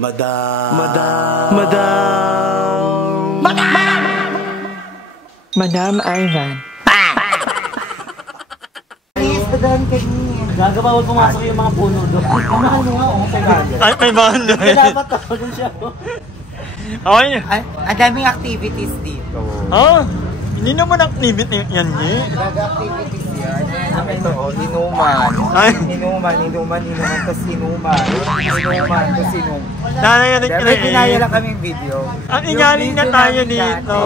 Madam Ivan. Gaga, bawal pumasok yung mga puno doon. Ano nga, Ay, may banda. dapat ako doon siya. Okay. Ang daming activities dito. Oh, hindi naman activity yan, eh. Nag-activities yan. Ito, inuman. Tas inuman. May kinaya lang kaming video. Ang ingaling na tayo dito.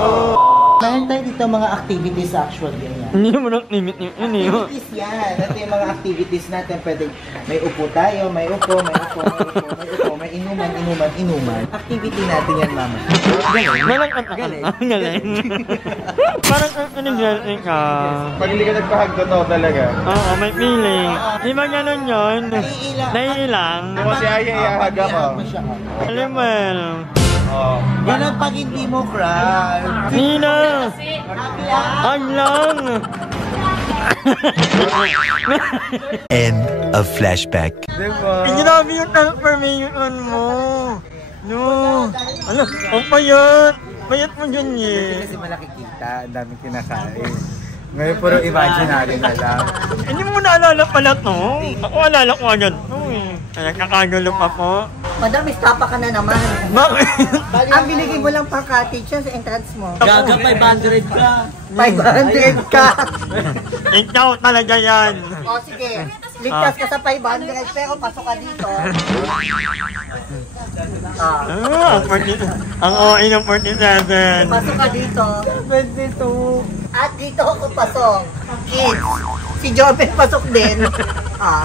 Meron tayo dito mga activities actually. Hindi naman activity yun, eh. Activities yan. Ito yung mga activities natin. Pwede may upo tayo, may inuman. Activity natin yan, mama. Galing. Parang galing ka. Pag hindi ka nagpahag totoo talaga. Oo, may feeling. Di ba ganun yun? Naiilang. Kasi ayaw iahag ako. Alimel. Ganun pag hindi mo cry. Nina! Ang lang! End of flashback. Diba? Grabe yung transformation mo. No. Ano? Ang payat. Payat mo dyan, eh. Kasi malaki kita. Ang daming kinakain. Ngayon puro imaginary na lang. Hindi mo naalala pala to. Ako alala ko agad to, eh. Nakakagulo pa po. Madam, istapa ka na naman. Bakit? Ang binigay mo lang pang cottage sa entrance mo. Gaga, 500 ka. 500 ka. Ikaw talaga yan. O sige, ligtas ka sa 500 pero pasok ka dito. Ang OA ng 47. Pasok ka dito. 22. At dito ako pasok. Kids. Si Jobel pasok din.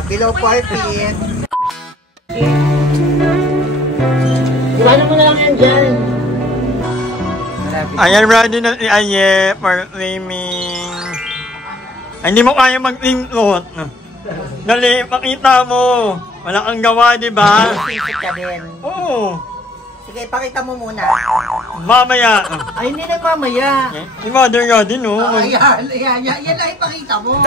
Below 4 feet. Iwanan mo na lang yan dyan. Ayan, ready na si Aye for swimming. Ay, hindi mo kaya mag-swimsuit. Dali, pakita mo. Wala kang gawa, di ba? Sisip ka din. Oo. Sige, pakita mo muna. Mamaya. Ay, hindi na mamaya. Si Mother God din, no? Yan lang ipakita mo.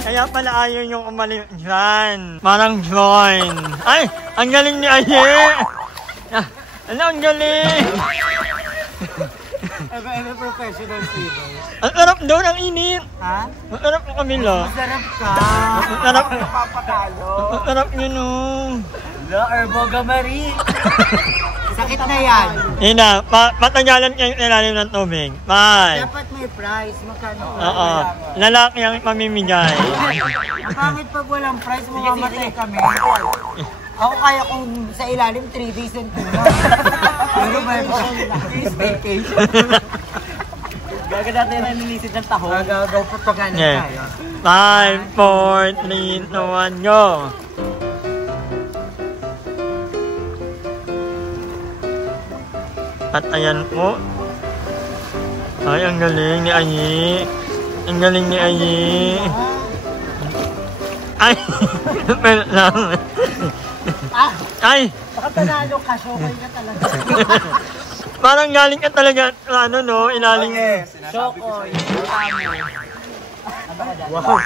Kaya pala ayaw yung umalis dyan. Parang join. Ay, ang galing ni Aye. Ano, ang galing. Ever professional people. Ang sarap doon, ang init. Ha? Ang sarap po Camila. Masarap ka. Ang sarap. Papakalo. Ang sarap yun, oh. La, Herboga Marie. Sakit na yan. Ina, matagalan kayo ilalim ng tubig. Bye. Dapat may price. Magkano? Oo. Lalaki ang pamimigay. Bakit pag walang price, mamamatay kami? Ako kaya kung sa ilalim 3 days and 2 months. Pero vacation. Gaga natin na nilisid ng taho. Gagaw po pagano tayo. 5, 4, 3, 2, 1, go! At ayan po. Ay, ang galing ni Aye. Ang galing ni Aye. Ay! Pero lang. Ay! Baka panalo ka, showboy ka talaga. Parang galing ka talaga, ano no, ilalim. Chokoy. Wow.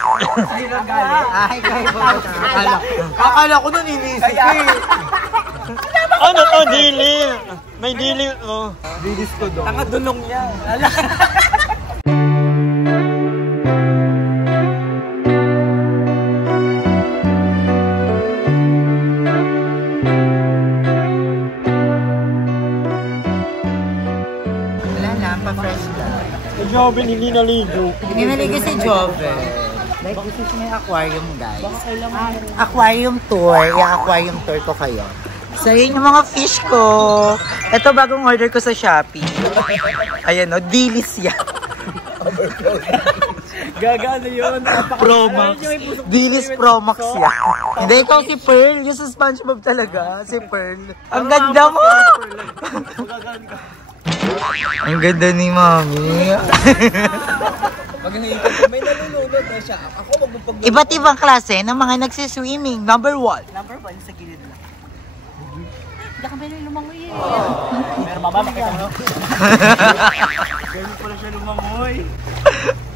Ay, kayo ba? Akala ko nun inisip eh. Ano to, dili? May dili, oh. Dilis ko doon. Tanga dunong niya. Wala na, pa-fresh lang. Si Jobin hindi naligo. Hindi naligo si Jovel. Like, this is my aquarium, guys. Aquarium tour. I-aquarium tour ko kayo. So, yun yung mga fish ko. Ito bagong order ko sa Shopee. Ayan o, dilis yan. Gaga, ano yun? Promax. Dilis Promax yan. Hindi, ikaw si Pearl. Yung sa SpongeBob talaga. Si Pearl. Ang ganda mo! Ang ganda ni Mami. May nalulunod na siya. Ako magpapag... Iba't ibang klase ng mga nagsiswimming. Number 1. Number 1 sa gilid lang. na kami na lumangoy eh. Pero mama, makita mo. Ganyan pala siya lumangoy.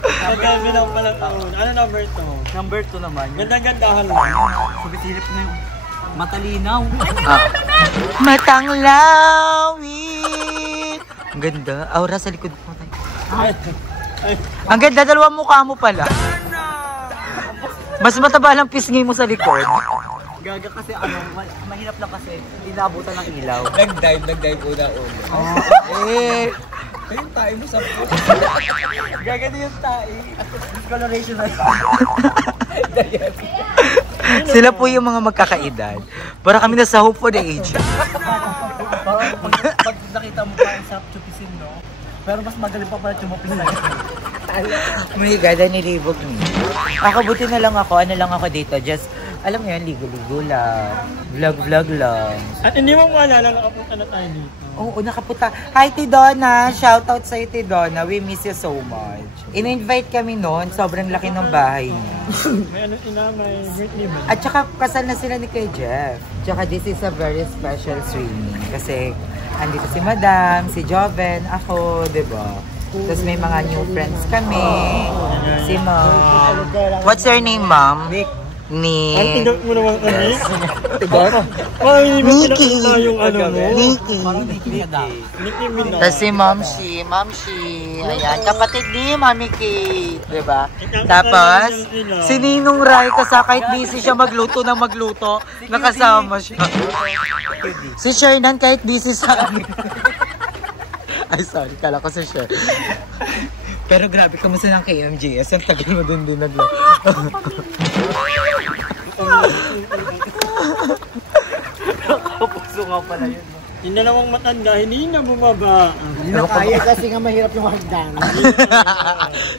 Nagkabi lang pala taon. Ano number 2? Number 2 naman. Gandang-gandahan mo. Sumisilip na yung matalinaw. Matang lawit. Ang ganda. Aura sa likod mo. Ang ganda, dalawang mukha mo pala. Mas mataba lang pisngi mo sa likod. Gaga kasi mahirap lang kasi hindi naabutan ng ilaw. Nag-dive una-una. Eh, Yung tayo mo sa puso. Gaga din yung tae. Discoloration na sila po yung mga magkakaedad. Para kami nasa hope for the age. Pag nakita mo pa sa chupisin, no? Pero mas magaling pa pala chumupis na yun. May gada nilibog niyo. Ako buti na lang ako. Ano lang ako dito? Just, alam mo yun, ligo-ligo lang. Vlog-vlog lang. At hindi mo maalala nakapunta na tayo dito. Oo, nakapunta. Hi, Tidona! Shoutout sa'yo, Tidona. We miss you so much. In-invite kami noon. Sobrang laki ng bahay niya. May ano may birthday ba? At saka, kasal na sila ni kay Jeff. Tsaka, this is a very special streaming. Kasi, andito si Madam, si Joven, ako, diba? Tapos may mga new friends kami. Si Ma'am. What's your name, Ma'am? Nick. Ang tingnan mo naman kami. Diba? Parang hindi mo Nikki. pinakita yung ano mo. Nikki. Nikki Minaj. Tapos si Ma'am Shi. Ayan, kapatid ni Mami Kate. Diba? Tapos, si Ninong Rai, kasi kahit busy siya magluto ng magluto, nakasama siya. Si Shernan, kahit busy sa amin. Ay, sorry, kala ko si Sher. Pero grabe, kamusta ng KMJS? Ang tagal mo dun din naglo. Puso nga pala yun. Yung dalawang matanda, hindi na bumaba. Hindi na kaya kasi nga mahirap yung hagdan.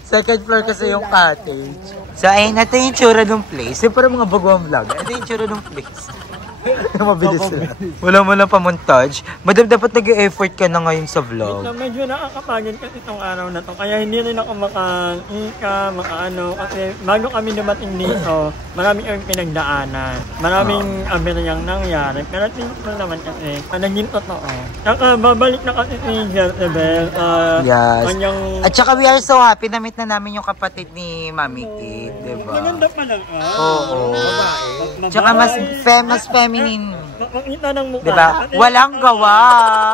Second floor kasi yung cottage. So, ayun, ito yung tsura ng place. Yung parang mga bagawang vlog. Ito yung tsura ng place. Mabilis lang. Wala pamontage. Madam, dapat nag-e-effort ka na ngayon sa vlog. So, medyo nakakapagod kasi itong araw na to. Kaya hindi rin ako makaano. Kasi bago kami dumating dito, maraming ang pinagdaanan. Maraming abiryang nangyari. Pero tingin naman kasi, naging totoo. Babalik na kasi si Jezebel. Yes. Kanyang... At saka we are so happy na meet na namin yung kapatid ni Mami Kate, diba? Maganda pa lang. Oo. Tsaka mas feminine. Makita ng mukha. Diba? Walang gawa.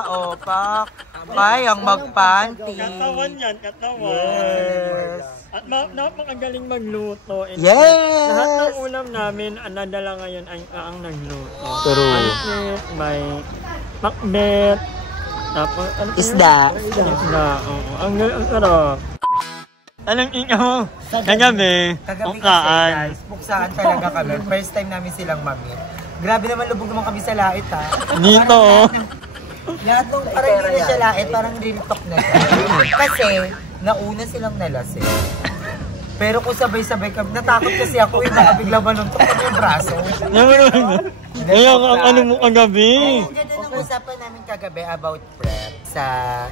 O, pak. Kayang magpanty. Katawan yan, katawan. Yes. At napakagaling magluto. And Yes! Lahat ng ulam namin, ang nadala ngayon ay ang nagluto. True. May makbet. Tapos, ano yun? Isda. Isda, oo. Ang sarap. Anong ikaw mo? Kagabi, Kagabi kasi, ukaan. guys, puksaan talaga kami. First time namin silang mamit. Grabe naman, lubog naman kami sa lait, ha? Dito, oh. Lahat nung parang hindi na siya lait, parang real talk na siya. Kasi, nauna silang nalasing. Pero kung sabay-sabay kami, natakot kasi ako, baka bigla maluntok kami yung braso. Ngayon, ang ano mo kagabi? Nandiyan din ang usapan namin kagabi about PrEP sa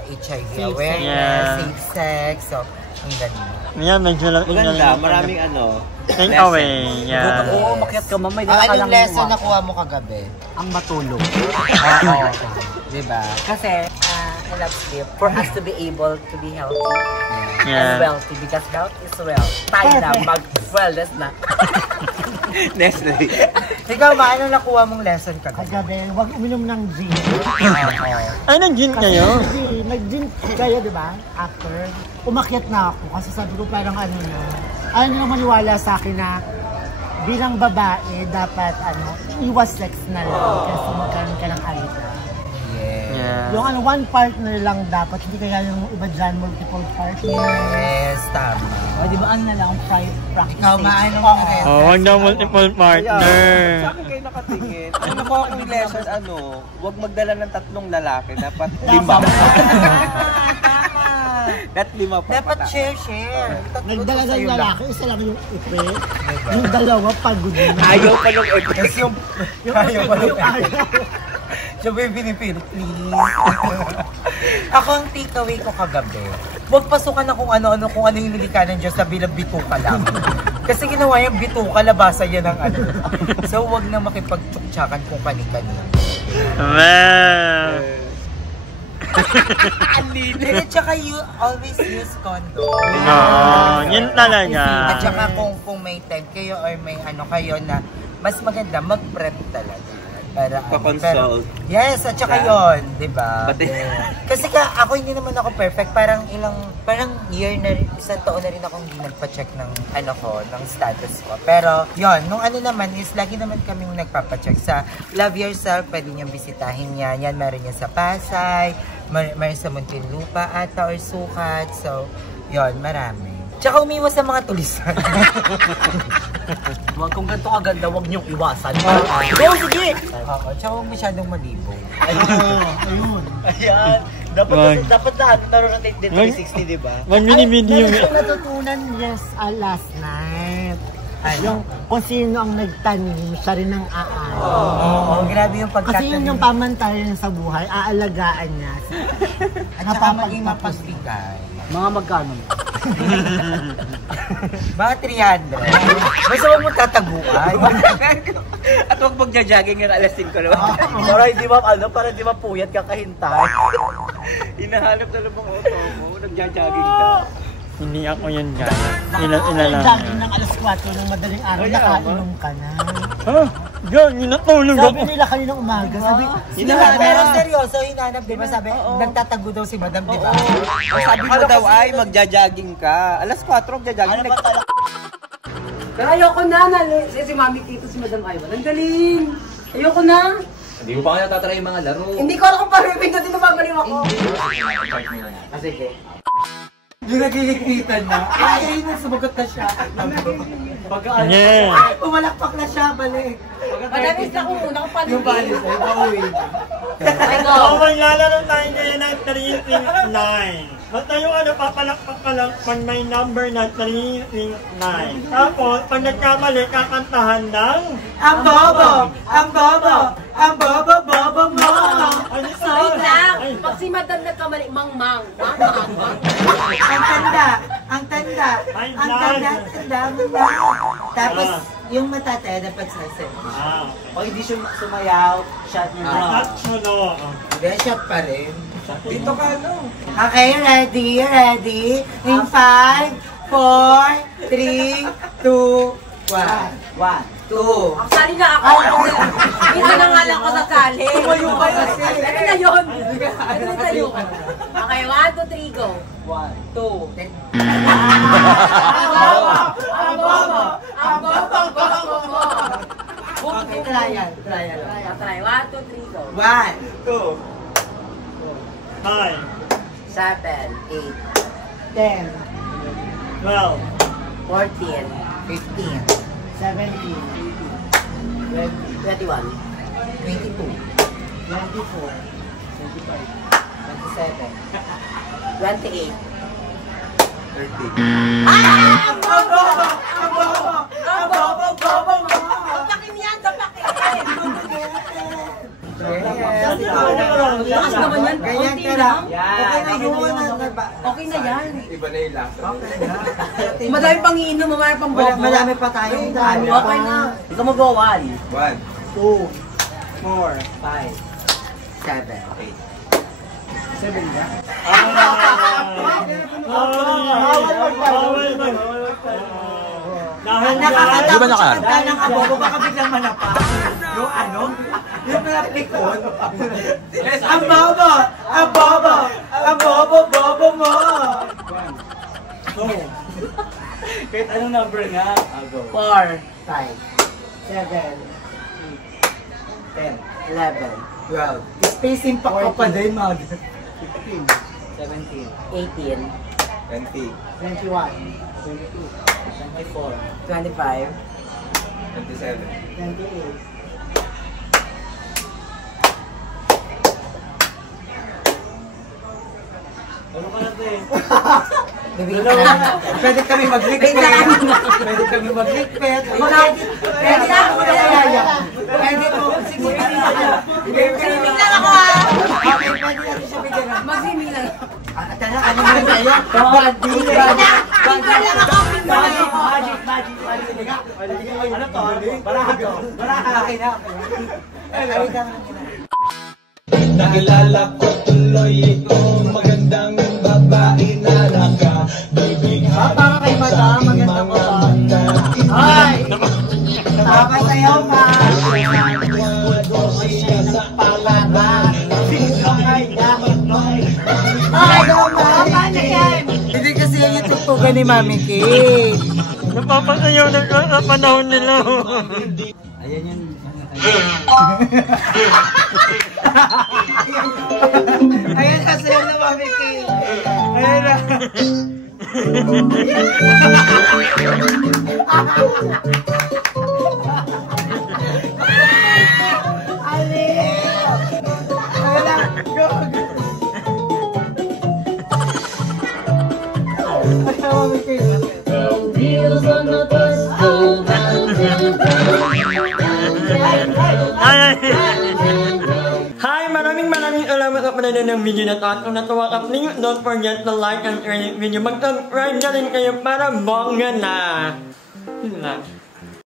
HIV Safe awareness, sex. safe sex, so, ang ganda. Yan, medyo lang. Maganda, maraming Take away, yan. Oo, makiat ka mamay. Anong lesson nakuha mo kagabi? Ang matulog. Oo. Diba? Kasi, I love sleep. For us to be able to be healthy and Yeah. wealthy, because health is wealth. Tayo na, mag-wellness na. Nestle. Ikaw ba, anong nakuha mong lesson kagabi? Kagabi, huwag uminom ng gin. Ay, nag-gin kayo? Nag-gin kayo, di ba? After, umakyat na ako kasi sabi ko parang ano na, ayaw nyo maniwala sa akin na bilang babae, dapat iwas sex na lang kasi magkaroon ka ng alita. Yeah. Yung one partner lang dapat, hindi kaya yung iba dyan, multiple partner. Yes, tama. O di ba, ano na lang, practice. Ikaw, maano mo na rin? Oh, wag daw multiple partner. Sa akin kayo nakatingin. Ano nakuha kong lesson, huwag magdala ng 3 lalaki. Dapat 5. Dapat 5 pa. Dapat share. Nagdala ng lalaki, isa lang yung ipe. Yung dalawa, pagod na. Ayaw pa ng ito. Yung ayaw. Siya ba yung pinipilit, please? Ako ang takeaway ko kagabi. Huwag pasukan na kung ano-ano, kung ano yung nilikanan Diyos na bilang bituka lang. Kasi ginawa yung bituka, labasan yan ng ano. So huwag na makipagtsuktsakan kung kani-kanina. Well. Pero tsaka you always use condom. Oo, yun talaga. At saka kung may time kayo or may ano kayo na mas maganda mag-prep talaga. Para Pa-consult. Yes, at saka yun, di ba? Pati- Kasi ako hindi naman ako perfect. Parang year na rin, isang taon na rin ako hindi nagpa-check ng ng status ko. Pero yun, nung naman is lagi naman kaming nagpapa-check sa Love Yourself. Pwede niyong bisitahin yan. Meron yan sa Pasay, meron sa Muntinlupa ata or Sukat. So, yun, marami. Tsaka umiwas sa mga tulisan. Kung ganito kaganda, huwag niyong iwasan. Go, sige! Oo, tsaka huwag masyadong malibog. Ayun. Ayan. Dapat na-rotate din 360, di ba? Mag-mini-video. Meron ko natutunan, last night. Yung kung sino ang nagtanim, siya rin ang aano. Oo, grabe yung pagkatanim. Kasi yun yung pamantayan sa buhay, aalagaan niya. At saka maging mapagbigay. Mga magkano? Mga 300. Basta huwag mo tataguan. At huwag magja-jogging ng alas 5 naman. Para di mapuyat kakahintay. Hinahanap na lang ang auto mo, nagja-jogging ka. Hindi ako yun, guys. Ila lang. Jogging ng alas 4 ng madaling araw, nakainom ka na. Ha? Gan, natulog Sabi ako. nila kaninang umaga, sabi, Pero seryoso, hinanap, di ba? Sabi, nagtatago daw si madam, di ba? O sabi mo daw ay magja-jogging ka. Alas 4 magja-jogging. Pero ayoko na, si Mami Tito, si Madam Ivan. Ang galing! Ayoko na! Hindi mo pa kaya tatry yung mga laro. Hindi ko alam kung paano pindutin na babaliw ako. Sige. Yung nagigigritan na. Ay, sumagot na siya. Yeah. Ay, pumalakpak na siya, balik. Madamis na kung una kung paano Yung balis, ay pauwi. Ay, go! So, maglalaro tayo ngayon ng 369. Basta yung papalakpak ka lang pag may number na 369. Tapos, pag nagkamali, kakantahan ng... Ang bobo! Ang bobo! Ang bobo, bobo mo! Wait lang! Pag si Madam nagkamali, mang-mang. Mang-mang. Ang tanda! Ang tanda! Ay, Ang blind. tanda! Tapos, yung matataya dapat sasin. Ah, o hindi sumayaw, shot niya na. that's no. Hindi, shot pa rin. Dito ka, no? Okay, ready? In 5, 4, 3, 2, 1. 2. Sali na ako. Ito na nga lang ako sasali. Tumayo ka kasi. Ano na yun? Ano na tayo? Okay, 1, 2, 3, go. 1, 2, 3. Ang bobo! Ang bobo mo! Okay, try yan. Try, 1, 2, 3, go. 1, 2, 9, 7, 8, 10, 12, 14, 15, 17, 21, 22, 24, 27, 28. 30. Ang bobo! Ang bobo! Ang bobo! Bobo mo! Tapakin yan! Tapakin! Lakas naman yan. Ganyan Konti ka lang. Okay na yun. Okay na yan. Iba na yung lasa. Madami pang iinom, mamaya pang bobo. Madami pa tayong dami. Okay na. Ikaw mag-go, 1. 1. 2, 4, 5, 7, 8. 7 na? Dahil Di ba naka? Ng abobo, baka biglang manapa. Yung ano? Yung naplikon. Ang bobo! Ang bobo! Ang bobo! Bobo mo! Kahit anong number nga, I'll go. 4, 5, 7, 10, 11, 12. Spacing pa ka pa din, mag. 15, 17, 18, 20. 21, 22, 24, 25, 27. 28. Ano ka natin? Pwede kami mag-ligpet. Pwede kami mag-ligpet. Pwede na ako kaya. Pwede ko. Sige, Swimming lang ako ha! Okay, pwede natin siya bigyan ng... Mag-swimming lang. Tala, ano mo na tayo? Body. Pinggan lang ako! Pinggan lang ako! Magic. Ano to? Baraha. Okay na. Ay, Nakilala ko tuloy itong magandang babae na nakabibig Para kay madam, maganda ko ba? Ay! Napapasayaw ka! Siya sa palaban. Ay, paano yan? Hindi kasi yung tutugan ni Mami Kate. Napapasayaw na sa panahon nila. Ayan yun. Ayan kasi yun na Mami Kate. Ayan na. Hi! Maraming salamat sa panonood ng video na to. At kung natuwa ka, please don't forget to like and share this video. Mag-subscribe na rin kayo para bongga na. Yun lang.